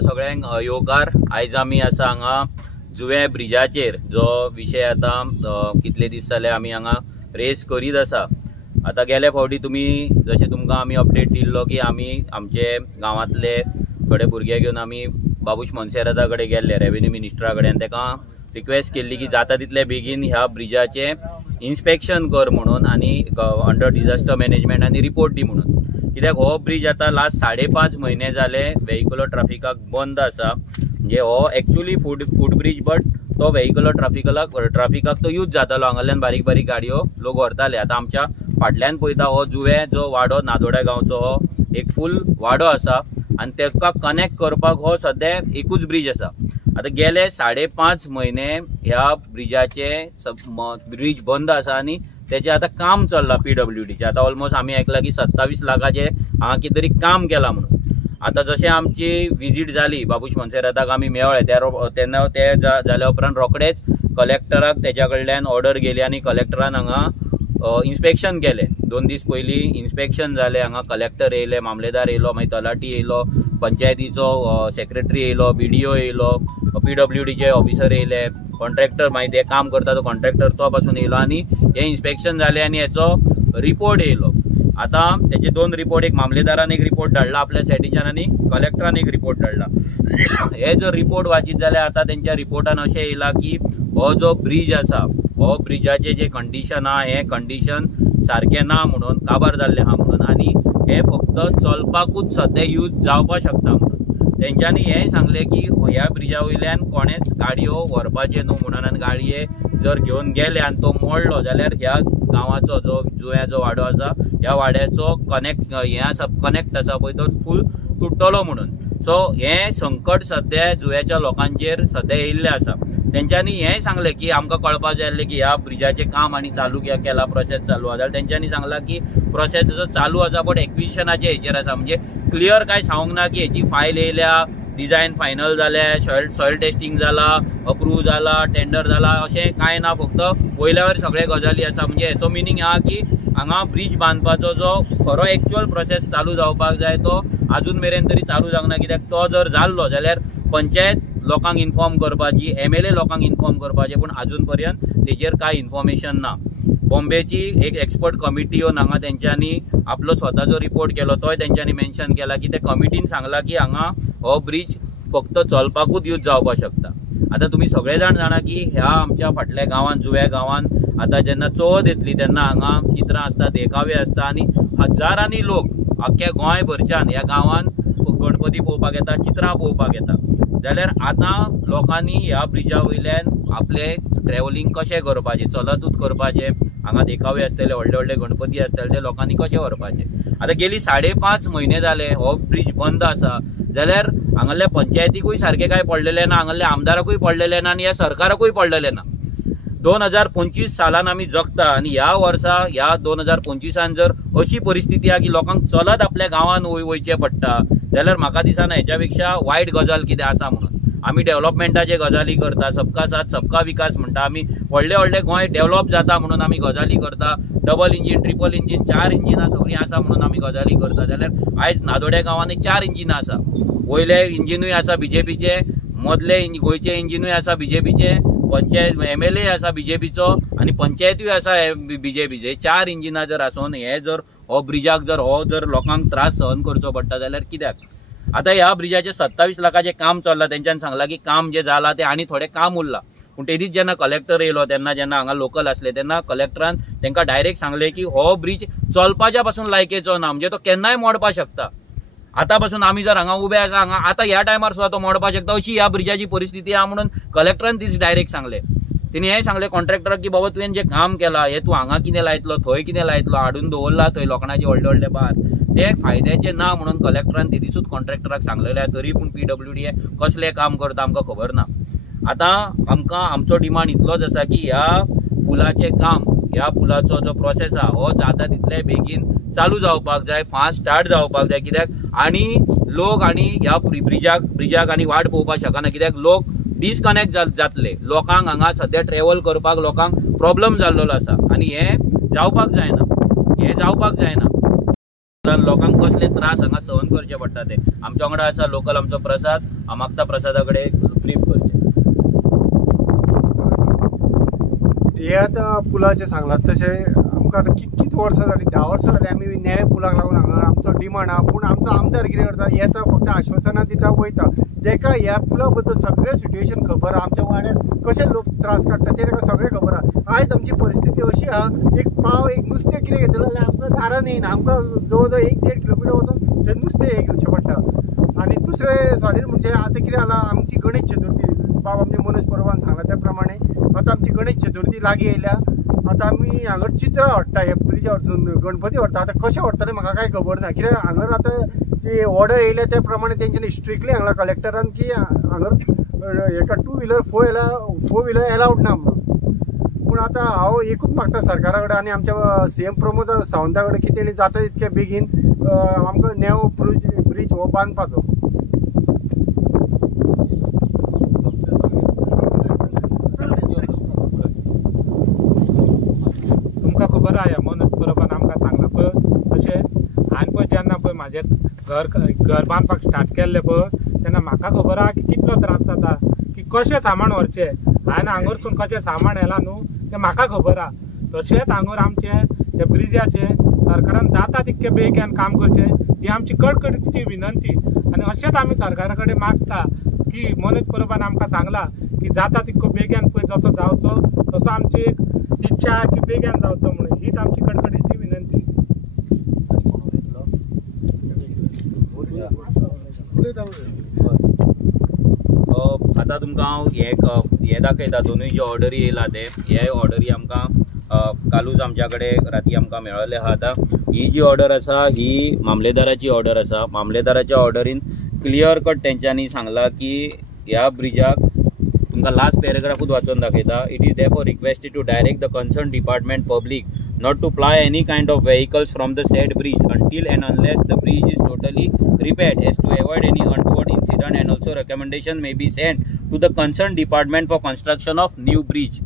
सगळ्यांक येवकार आयज आमी आसा हांगा जुवे ब्रिजाचेर जो विषय आता कितले दीस जाले आमी हांगा रेस करीत आसा। आता गेल्या फावटी तुमी जशें तुमकां आमी अपडेट दिल्लो की आमी आमचे गांवांतले थोडे भुरगे घेवन आमी बाबूश मोन्सेराता कडेन गेल्ले रेव्हेन्यू मिनिस्टरा कडेन, ताका रिक्वेस्ट केल्ली की जाता तितले बेगीन ह्या ब्रिजाचे इन्स्पेक्शन कर म्हणून आनी अंडर डिजास्टर मॅनेजमेंट आनी रिपोर्ट दी म्हणून। कित्याक हो ब्रिज आता लास्ट 5.5 म्हयने जाले व्हेहिकुलर ट्राफिकाक बंद आसा। म्हणजे हो एक्चुअली फूट ब्रिज बट तो व्हेहिकुलर ट्राफिकाक तो यूज जातालो, हांगाल्यान बारीक बारीक गाडयो लोक व्हरताले। आता आमच्या फाटल्यान पळयता हो जुवे जो वाडो नादोड्या गांवचो हो एक फूल वाडो आसा आनी तेका कनेक्ट करपाक हो सद्या एकूच ब्रिज आसा। आता गेले 5.5 म्हयने ह्या ब्रिजाचे ब्रिज बंद आसा आनी त्याचे आता काम चल्ला PWDचे। आता ऑलमोस्ट आम्ही ऐकला की 27 लाखाचे हांगा कितें तरी काम केला म्हणून। आता जशें आमची विजीट जाली बाबूश मोन्सेराताक आमी मेळ्ळे तेन्ना ते जाल्या उपरांत रोखडेच कलेक्टराक तेच्या कडल्यान ऑर्डर गेली आनी कलेक्टरान हांगा इन्स्पेक्शन केले। 2 दीस पयलीं इन्स्पेक्शन जाले, हांगा कलेक्टर येयले, मामलेदार येयलो, मागीर तलाटी येयलो, पंचायतीचो सेक्रेटरी येयलो, BDO येयलो, PWDचे ऑफिसर येयले, कॉन्ट्रॅक्टर मागीर ते काम करता तो कॉन्ट्रॅक्टर तो पासून येयलो आनी हे इन्स्पेक्शन जाले आनी हेचो रिपोर्ट येयलो। आता त्याचे 2 रिपोर्ट, एक मामलेदारान एक रिपोर्ट धाडला आपल्या सायडीच्यान आनी कलेक्टरान एक रिपोर्ट धाडला। हे जो रिपोर्ट वाचीत जाल्यार आता तेंच्या रिपोर्टान अशें येयला की हो जो ब्रिज आसा हो ब्रिजाचे जे कंडिशन आहा हे कंडिशन सारखे ना म्हणून काबार जाल्ले आहा म्हणून आनी हे फक्त चलपाकूच सद्या यूज जावपाक शकता म्हणून। तेंच्यांनी हेंय सांगले की ह्या ब्रिजा वयल्यान कोणेच गाडयो व्हरपाचे न्हू म्हणून, आनी गाडये जर घेवन गेले आनी तो मोडलो जाल्यार ह्या गांवाचो जो जुव्याचो वाडो आसा ह्या वाड्याचो कनेक्ट आसा पळय तो फूल तुटतलो म्हणून। सो हे संकट सद्या जुव्याच्या लोकांचेर सद्या येयल्ले आसा। तेंच्यांनी हेंय सांगले की आमकां कळपाक जाय आसलें की ह्या ब्रिजाचे काम आनी चालू केला, प्रोसेस चालू आसा जाल्यार तेंच्यांनी सांगला की प्रोसेस चालू आसा बट एक्विजिशनाचे हेचेर आसा। म्हणजे क्लियर काय सांगूंक ना की हेची फायल येयल्या, डिझायन फायनल जाले, सॉयल टेस्टिंग जाला, अप्रूव जाला, टेंडर जाला अशें कांय ना, फक्त वयल्या वयर सगळे गजाली आसा। म्हणजे हेचो मिनींग हा की हांगा ब्रिज बांदपाचो जो खरो एक्चुअल प्रोसेस चालू जावपाक जाय तो अजून मेरेन तरी चालू जावंक ना। कित्याक तो जर जाल्लो जाल्यार पंचायत लोकांक इन्फॉर्म करपाची, MLA लोकांक इन्फॉर्म करपाचे, पण अजून पर्यंत तेजेर कांय इन्फॉर्मेशन ना। बॉम्बेची एक एक्सपर्ट कमिटी येवन हांगा तेंच्यांनी आपलो स्वताचो रिपोर्ट केलो, तोय तेंच्यांनी मेन्शन केला की त्या कमिटीन सांगला की हांगा हो ब्रिज फक्त चलपाकूच यूज जावपाक शकता। आता तुम्ही सगळे जाण जाणा की ह्या आमच्या फाटल्या गांवांत जुव्या गांवांत आता जेन्ना चवथ येतली तेन्ना हांगा चित्रां आसता, देखावे आसता आनी हजारांनी लोक आख्ख्या गोंयभरच्यान ह्या गांवांत गणपती पळोवपाक येता, चित्रां पळोवपाक येता। जाल्यार आतां लोकांनी ह्या ब्रिजा वयल्यान आपले ट्रॅव्हलिंग कशें करपाचें, चलतूच करपाचें, हांगा देखावे आसतले, व्हडले व्हडले गणपती आसतले, ते लोकांनी कशें व्हरपाचें। आता गेली 5.5 म्हयने जाले हो ब्रिज बंद आसा, जाल्यार हांगाल्या पंचायतीकूय सारकें कांय पडलेलें ना, हांगाल्या आमदाराकूय पडलेलें ना आनी ह्या सरकाराकूय पडलेलें ना। 2025 सालान आमी जगता आनी ह्या वर्सा ह्या 2025 जर अशी परिस्थिती आहा की लोकांक चलत आपल्या गांवांत वयचें पडटा जाल्यार म्हाका दिसना हेच्या पेक्षा वायट गजाल कितें आसा म्हणून। आमी डेव्हलपमेंटाचे गजाली करता, सबका साथ सबका विकास म्हणटा, आमी व्हडले व्हडले गोंय डेव्हलप जाता म्हणून आमी गजाली करता, डबल इंजीन, ट्रिपल इंजीन, 4 इंजिनां सगळीं आसा म्हणून आमी गजाली करता। जाल्यार आयज नादोड्या गांवांनी 4 इंजिनां आसा, वयले इंजिनूय आसा BJPचे, मदले गोंयचे इंजिनूय आसा BJPचे, पंचायत MLA आसा BJPचो आनी पंचायतूय आसा BJPचे। 4 इंजिनां जर आसून हे जर हो ब्रिजाक जर लोकांक त्रास सहन करचो पडटा जाल्यार कित्याक। आता ह्या ब्रिजाचे 27 लाखाचे काम चल्ला, तेंच्यान सांगला की काम जे जाला ते आनी थोडे काम उरला। पूण तेदीच जेन्ना कलेक्टर येयलो तेन्ना जेन्ना हांगा लोकल आसले तेन्ना कलेक्टरान तांकां डायरेक्ट सांगले की हो ब्रिज चलपाच्या पासून लायकेचो ना, म्हणजे तो केन्नाय मोडपाक शकता। आता पासून आम्ही जर हांगा उबे आसा हांगा आता ह्या टायमार सुद्धा तो मोडपाक शकता अशी ह्या ब्रिजाची परिस्थिती आहा म्हणून कलेक्टरान तीच डायरेक्ट सांगले। तिने हे सांगले कॉन्ट्रॅक्टराक की बाबा तुवें जे काम केला हे तू हांगा कितें लायतलो थंय कितें लायतलो हाडून दवरला थंय लोकांचे व्हडले व्हडले बार ते फायद्याचे ना म्हणून कलेक्टरान ते दिसूच कॉन्ट्रॅक्टराक सांगलेले तरी पूण PWD कसले काम करता आमकां खबर ना। आता आमकां आमचो डिमांड इतलोच आसा की ह्या पुलाचे काम ह्या पुलाचो जो प्रोसेस आहा हो जाता तितले बेगीन चालू जावपाक जाय फास्ट स्टार्ट जावपाक जाय कित्याक आनी लोक आनी ह्या ब्रिजाक आनी वाट पळोवपाक शकना कित्याक लोक डिस्कनेक्ट जातले लोकांक हांगा सध्या ट्रॅव्हल करपाक लोकांक प्रॉब्लेम जाल्लो आसा आनी हे जावपाक जायना लोकांक कसले त्रास हांगा सहन करचे पडटा ते आमच्या वांगडा आसा लोकल आमचो प्रसाद मागता प्रसादा कडेन ब्रीफ करचे। हे आता पुलाचे सांगलात तशे आमकां आतां कितकीच वर्सां जालीं 10 वर्सां जालीं आमी न्याय पुलाक लागून हांगा आमचो डिमांड आहा पूण आमचो आमदार कितें करता येता फक्त आश्वासनां दिता वयता तेका ह्या पुला बद्दल सगळें सिट्युएशन खबर आहा आमच्या वाड्यार कशे लोक त्रास काडटा ते ताका सगळें खबर आहा। आयज आमची परिस्थिती अशी आहा एक पाव एक नुस्तें कितें घेतलें जाल्यार आमकां दारान येयना आमकां जवळ जवळ 1-1.5 किलोमिटर वचून थंय नुस्तें हे घेवचें पडटा। आनी दुसरें स्वाधीन म्हणजे आतां कितें जालां आमची गणेश चतुर्थी बाब आमचे मनोज परबान सांगला त्या प्रमाणे आतां आमची गणेश चतुर्थी लागीं येयल्या आतां आमी हांगर चित्रां हाडटा हे ब्रिजा वरसून गणपती हाडटा आतां कशें हाडटले म्हाका कांय खबर ना कित्याक हांगर आतां ती ऑर्डर येयल्या त्या प्रमाणे तेंच्यांनी स्ट्रिक्टली हांगा कलेक्टरान की हांगर हेका 2 व्हिलर 4 व्हिलर एलावड ना म्हणून पूण आतां हांव एकूच मागता सरकारा कडेन आनी आमच्या CM प्रमोद सावंता कडेन की तेणी जाता तितके बेगीन आमकां नेव ब्रीज हो बांदपाचो। तुमकां खबर आहा मनोज परबान आमकां सांगला पळय तशें हांवें पळय जेन्ना पळय म्हाजें घर बांदपाक स्टार्ट केल्लें पळय तेन्ना म्हाका खबर आहा की कितलो त्रास जाता की कशें सामान व्हरचें हांवें हांगरसून कशें सामान येलां न्हू तें म्हाका खबर आहा। तशेंच हांगर आमचें त्या ब्रिजाचें सरकारान जाता तितके बेगीन काम करचें ही आमची कळकळीची विनंती आनी अशेंच आमी सरकारा कडेन मागता की मनोज परबान आमकां सांगला की जाता तितको बेगीन पळय जसो जावचो तसो आमची एक इच्छा आहा की बेगीन जावचो म्हणून हीच आमची कळकळीची विनंती। आता तुमकां हांव हे दाखयता दोनूय जे ऑर्डरी येयला ते हे ऑर्डरी आमकां कालूच आमच्या कडेन राती आमकां मेळ्ळले आहा। आतां ही जी ऑर्डर आसा ही मामलेदाराची ऑर्डर आसा। मामलेदाराच्या ऑर्डरीन क्लियर कट तेंच्यांनी सांगला की ह्या ब्रिजाक तुमकां लास्ट पॅरेग्राफूच वाचून दाखयता it is therefore requested to direct the concern department public not to ply any kind of vehicles from the said bridge until and unless the bridge is totally repaired as to avoid any untoward incident and also recommendation may be sent to the concerned department for construction of new bridge।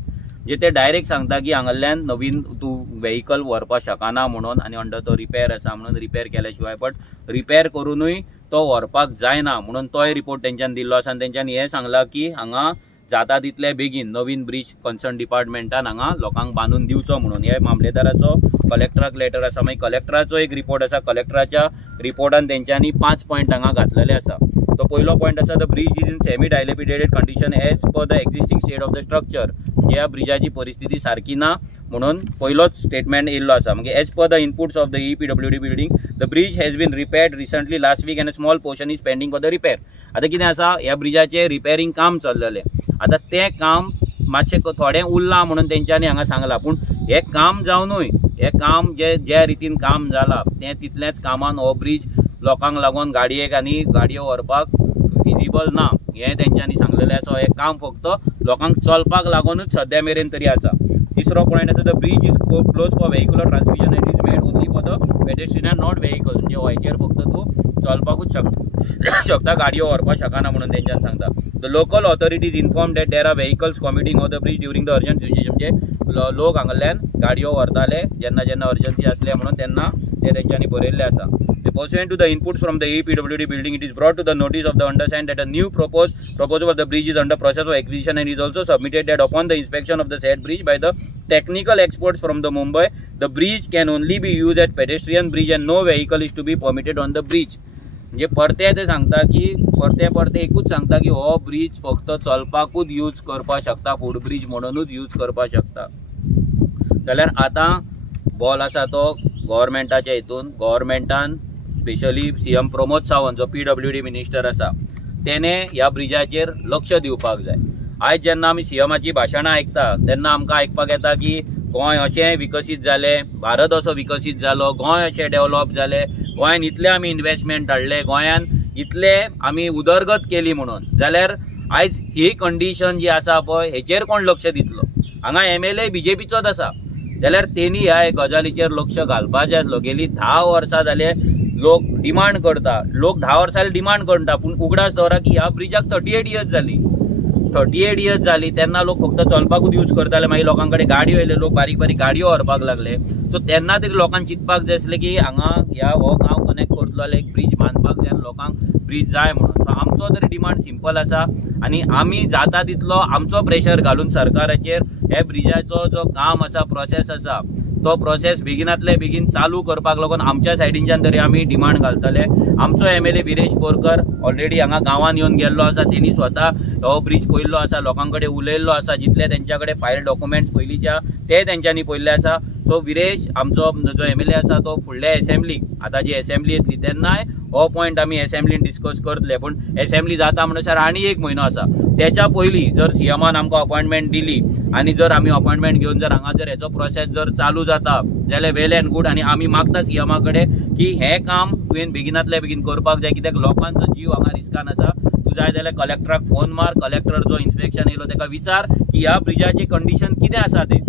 जे ते direct सांगता की हांगाल्यान नवीन तू vehicle व्हरपाक शकना म्हणून आनी under तो repair आसा म्हणून रिपेर केल्या शिवाय बट रिपेर करूनय तो व्हरपाक जायना म्हणून तोय रिपोर्ट तेंच्यांनी दिल्लो आसा आनी तेंच्यांनी हे सांगला की हांगा जाता तितले बेगीन नवीन ब्रिज कन्सर्न डिपार्टमेंटान हांगा लोकांक बांदून दिवचो म्हणून हे मामलेदाराचो कलेक्टराक लेटर आसा। मागीर कलेक्टराचो एक रिपोर्ट आसा कलेक्टराच्या रिपोर्टान तेंच्यांनी 5 पॉयंट हांगा घातलेले आसा। तो पयलो पॉयंट आसा the bridge is in semi dilapidated condition as per the existing state of the structure म्हणजे ह्या ब्रिजाची परिस्थिती सारकी ना म्हणून पयलोच स्टेटमेंट येयल्लो आसा। मागीर as per the inputs of the EPWD building the bridge has been repaired recently last week and a small portion is pending for the repair. आतां कितें आसा ह्या ब्रिजाचें रिपेरिंग काम चल्लेलें आतां तें काम मातशें थोडें उरलां म्हणून तेंच्यांनी हांगा सांगलां पूण हें काम जावनूय हें काम ज्या रितीन काम जालां तें तितलेंच कामान हो ब्रिज लोकांक लागून गाडयेक आनी गाडयो व्हरपाक फिजिबल ना हें तेंच्यांनी सांगलेलें आसा। हें काम फक्त लोकांक चलपाक लागूनच सद्या मेरेन तरी आसा। तिसरो पॉयंट आसा the bridge is close for vehicular transmission and is made only for the pedestrian not vehicles म्हणजे व्हायचेर फक्त तूं चलपाकूच शकता गाडयो व्हरपाक शकना म्हणून तेंच्यांनी सांगता। The local authorities inform that there are vehicles commuting on the bridge during the urgent situation म्हणजे लोक हांगाल्यान गाडयो व्हरताले जेन्ना अर्जन्सी आसले म्हणून तेन्ना ते तेंच्यांनी बरयल्ले आसा। Pursuant to the inputs from the EPWD building, it is brought to the notice of the undersigned that a new proposal of the bridge is under process of acquisition and is also submitted that upon the inspection of the said bridge by the technical experts from the Mumbai, the bridge can only be used as pedestrian bridge and no vehicle is to be permitted on the bridge। म्हणजे परते ते सांगता की परते एकूच सांगता की हो ब्रिज फक्त चलपाकूच यूज करपाक शकता फूट ब्रिज म्हणूनच यूज करपाक शकता। जाल्यार आतां बॉल आसा तो गव्हर्मेंटाच्या हितून गव्हर्मेंटान स्पेशली सीएम प्रमोद सावंत जो PWD मिनिस्टर आसा तेने ह्या ब्रिजाचेर लक्ष दिवपाक जाय। आयज जेन्ना आमी सीएमाची भाशणां आयकता तेन्ना आमकां आयकपाक येता की गोंय अशें विकसीत जालें, भारत असो विकसीत जालो, गोंय अशें डेव्हलप जालें, गोंयान इतले आमी इन्व्हेस्टमेंट हाडले, गोंयान इतले आमी उदरगत केली म्हणून। जाल्यार आयज ही कंडिशन जी आसा पळय हेचेर कोण लक्ष दितलो? हांगा MLA BJPचोच आसा, जाल्यार तेणी ह्या गजालीचेर लक्ष घालपाचें आसलो। गेली 10 वर्सां जाले लोक डिमांड करता, लोक 10 वर्सां डिमांड करता, पूण उगडास दवरा की ह्या ब्रिजाक 38 इयर्स जाली। 38 इयर्स जाली तेन्ना लोक फक्त चलपाकूच यूज करताले, मागीर लोकां कडेन गाडयो येयले, लोक बारीक बारीक गाडयो व्हरपाक लागले। सो तेन्ना तरी लोकांक चिंतपाक जाय आसलें की हांगा ह्या हो गांव कनेक्ट करतलो जाल्यार एक ब्रिज बांदपाक जाय, लोकांक ब्रिज जाय म्हणून। सो आमचो तरी डिमांड सिंपल आसा आनी आमी जाता तितलो आमचो प्रेशर घालून सरकाराचेर हे ब्रिजाचो जो काम आसा, प्रोसेस आसा, तो प्रोसेस बेगिनातले बेगीन चालू करपाक लागून आमच्या सायडींच्यान तरी आमी डिमांड घालतले। आमचो MLA विरेश बोरकर ऑलरेडी हांगा गांवांत येवन गेल्लो आसा, तेणी स्वता हो ब्रिज पयल्लो आसा, लोकां कडेन उलयल्लो आसा, जितले तेंच्या कडेन फायल डॉक्युमेंट्स पयलींच्या ते तेंच्यांनी पयल्ले आसा। सो विरेश आमचो जो MLA आसा तो फुडल्या असेंब्लीक, आतां जी असेंब्ली येतली तेन्नाय हो पॉयंट आमी असेंब्लीन डिस्कस करतले, पूण असेंब्ली जाता म्हणसर आनी 1 म्हयनो आसा। त्याच्या पयलीं जर सीएमान आमकां अपॉइंटमेंट दिली आनी जर आमी अपॉइंटमेंट घेवन जर हांगा जर हेचो प्रोसेस जर चालू जाता जाल्यार वेल एंड गुड। आनी आमी मागता सीएमा कडेन की हें काम तुवें बेगिनातले बेगीन करपाक जाय, कित्याक लोकांचो जीव हांगा रिस्कान आसा। तूं जाय जाल्यार कलेक्टराक फोन मार, कलेक्टर जो इन्स्पेक्शन येयलो ताका विचार की ह्या ब्रिजाची कंडिशन कितें आसा ते।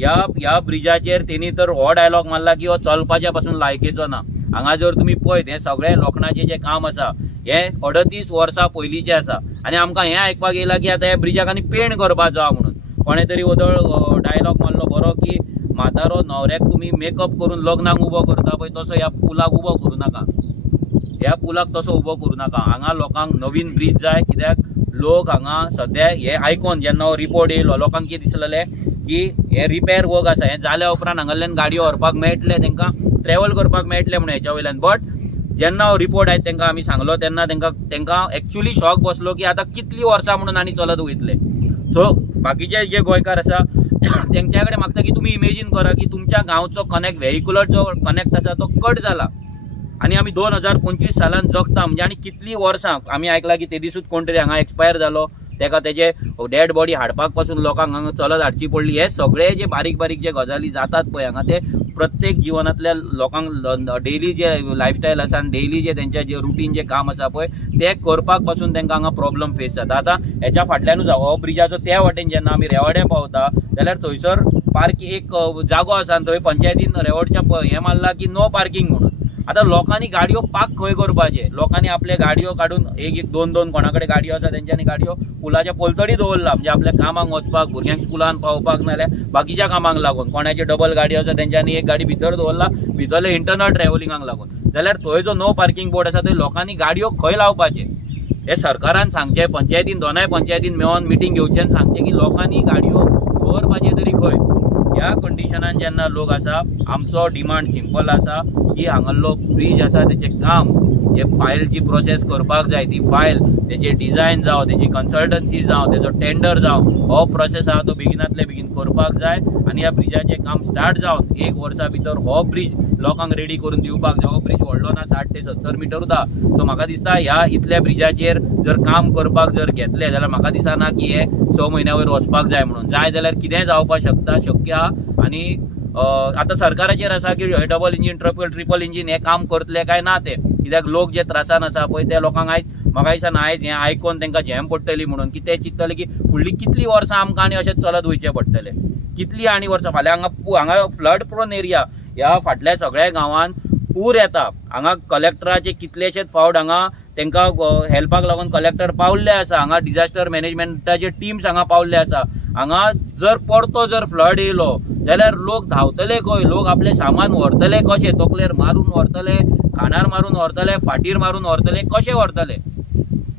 ह्या ब्रिजाचेर तेणी तर हो डायलॉग मारला की हो चलपाच्या पासून लायकेचो ना। हांगा जर तुमी पळयत हे सगळे लोखणाचें जे काम आसा हे 38 वर्सां पयलींचें आसा आनी आमकां हें आयकपाक येयला की आतां ह्या ब्रिजाक आनी पेंट करपाक जाय म्हणून। कोणे तरी वदळ डायलॉग मारलो बरो की म्हातारो न्हवऱ्याक तुमी मेकअप करून लग्नाक उबो करता पळय तसो ह्या पुलाक उबो करूं नाका, ह्या पुलाक तसो उबो करूं नाका। हांगा लोकांक नवीन ब्रिज जाय, कित्याक लोक हांगा सद्या हे आयकून जेन्ना हो रिपोर्ट येयलो लोकांक कितें दिसलेलें की हे रिपेर वर्क आसा, हे जाल्या उपरांत हांगाल्यान गाडयो व्हरपाक मेळटले, तांकां ट्रॅव्हल करपाक मेळटले म्हणून हेच्या वयल्यान। बट जेन्ना हो रिपोर्ट आयज तांकां आमी सांगलो तेन्ना तांकां एक्चुअली शॉक बसलो की आतां कितलीं वर्सां म्हणून आनी चलत वयतले। सो बाकीचे जे गोंयकार आसा तेंच्या कडेन मागता की तुमी इमेजीन करा की तुमच्या गांवचो कनेक्ट व्हेहिक्युलर जो कनेक्ट आसा तो कट जाला आनी आमी 2025 सालान जगता, म्हणजे आनी कितलीं वर्सां। आमी आयकलां की ते दिसूच कोण तरी हांगा एक्सपायर जालो, तेका तेजे डेड बॉडी हाडपाक पासून लोकांक हांगा चलत हाडची पडली। हे सगळे जे बारीक बारीक जे गजाली जातात पळय हांगा ते प्रत्येक जिवनांतल्या लोकांक डेली जे लायफस्टायल आसा आनी डेली जे तेंचे जे रुटीन जे काम आसा पळय ते करपाक पासून तांकां हांगा प्रॉब्लम फेस जाता। आतां हेच्या फाटल्यानूच हो ब्रिजाचो त्या वाटेन जेन्ना आमी रेवाड्या पावता जाल्यार थंयसर एक जागो आसा आनी थंय पंचायतीन रेवडच्या हें मारला की नो पार्किंग म्हणून। आतां लोकांनी गाडयो पार्क खंय करपाचे? लोकांनी आपले गाडयो काडून एक दोन कोणा कडेन गाडयो आसा तेंच्यांनी गाडयो पुलाच्या पोलतडी दवरला, म्हणजे आपल्या कामाक वचपाक, भुरग्यांक स्कुलान पावपाक नाल्यार बाकीच्या कामाक लागून। कोणाचे डबल गाडयो आसा तेंच्यांनी एक गाडी भितर दवरला भितरले इंटरनल ट्रॅव्हलिंगाक लागून। जाल्यार थंय जो नो पार्किंग बोर्ड आसा थंय लोकांनी गाडयो खंय लावपाचे हे सरकारान सांगचे, पंचायतीन दोनाय पंचायतीन मेळोन मिटींग घेवचे आनी सांगचे की लोकांनी गाडयो दवरपाचे तरी खंय। ह्या कंडिशनान जेन्ना लोक आसा आमचो डिमांड सिंपल आसा की हांगालो ब्रिज आसा तेचें काम, जे फायल जी प्रोसेस करपाक जाय ती फायल, तेचे डिझायन जावं, तेची कन्सल्टन्सी जावं, तेचो टेंडर जावं, हो प्रोसेस आहा तो बेगिनातले बेगीन करपाक जाय आनी ह्या ब्रिजाचें काम स्टार्ट जावन 1 वर्सा भितर हो ब्रिज लोकांक रेडी करून दिवपाक जाय। हो ब्रिज व्हडलो ना, 60 ते 70 मिटर उरता। सो म्हाका दिसता ह्या इतल्या ब्रिजाचेर जर काम करपाक जर घेतले जाल्यार म्हाका दिसना की हे 6 म्हयन्या वयर वचपाक जाय म्हणून। जाय जाल्यार कितेंय जावपाक शकता, शक्य आहा। आनी आतां सरकाराचेर आसा की डबल इंजीन ट्रिपल इंजीन हे काम करतले काय ना ते, कित्याक लोक जे त्रासान आसा पळय ते लोकांक आयज म्हाका दिसता आयज हें आयकून तांकां झॅम पडटली म्हणून, की ते चिंततले की फुडलीं कितलीं वर्सां आमकां आनी अशें चलत वयचें पडटलें, कितलीं आनी वर्सां। फाल्यां हांगा फ्लड प्रोन एरिया, ह्या फाटल्या सगळ्या गांवांत पूर येता। हांगा कलेक्टराचे कितलेशेच फावट हांगा तांकां हेल्पाक लागून कलेक्टर पावल्ले आसा, हांगा डिझास्टर मॅनेजमेंटाचे टीम्स हांगा पावल्ले आसा। हांगा जर परतो जर फ्लड येयलो जाल्यार लोक धांवतले खंय, लोक आपले सामान व्हरतले कशें, तकलेर मारून व्हरतले, खांडार मारून व्हरतले, फाटीर मारून व्हरतले, कशें व्हरतले?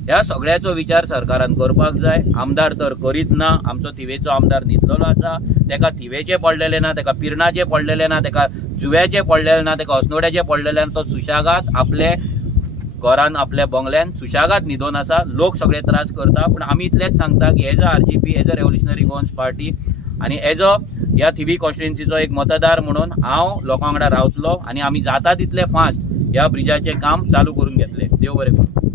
ह्या सगळ्याचो विचार सरकारान करपाक जाय। आमदार तर करीत ना। आमचो थिवेचो आमदार न्हिदलेलो आसा, तेका थिवेचे पडलेले ना, तेका पिरणाचे पडलेले ना, तेका जुव्याचे पडलेले ना, तेका अस्नोड्याचे पडलेले ना। तो सुशागात आपले घरान आपल्या बंगल्यान सुशागात न्हिदोन आसा। लोक सगळे त्रास करता, पूण आमी इतलेंच सांगता की as a RGP, as a Revolutionary Goans Party आनी एज अ ह्या थिवी कॉन्स्टिट्युएन्सीचो एक मतदार म्हणून हांव लोकां वांगडा रावतलो आनी आमी जाता तितले फास्ट ह्या ब्रिजाचे काम चालू करून घेतले. देव बरें करूं.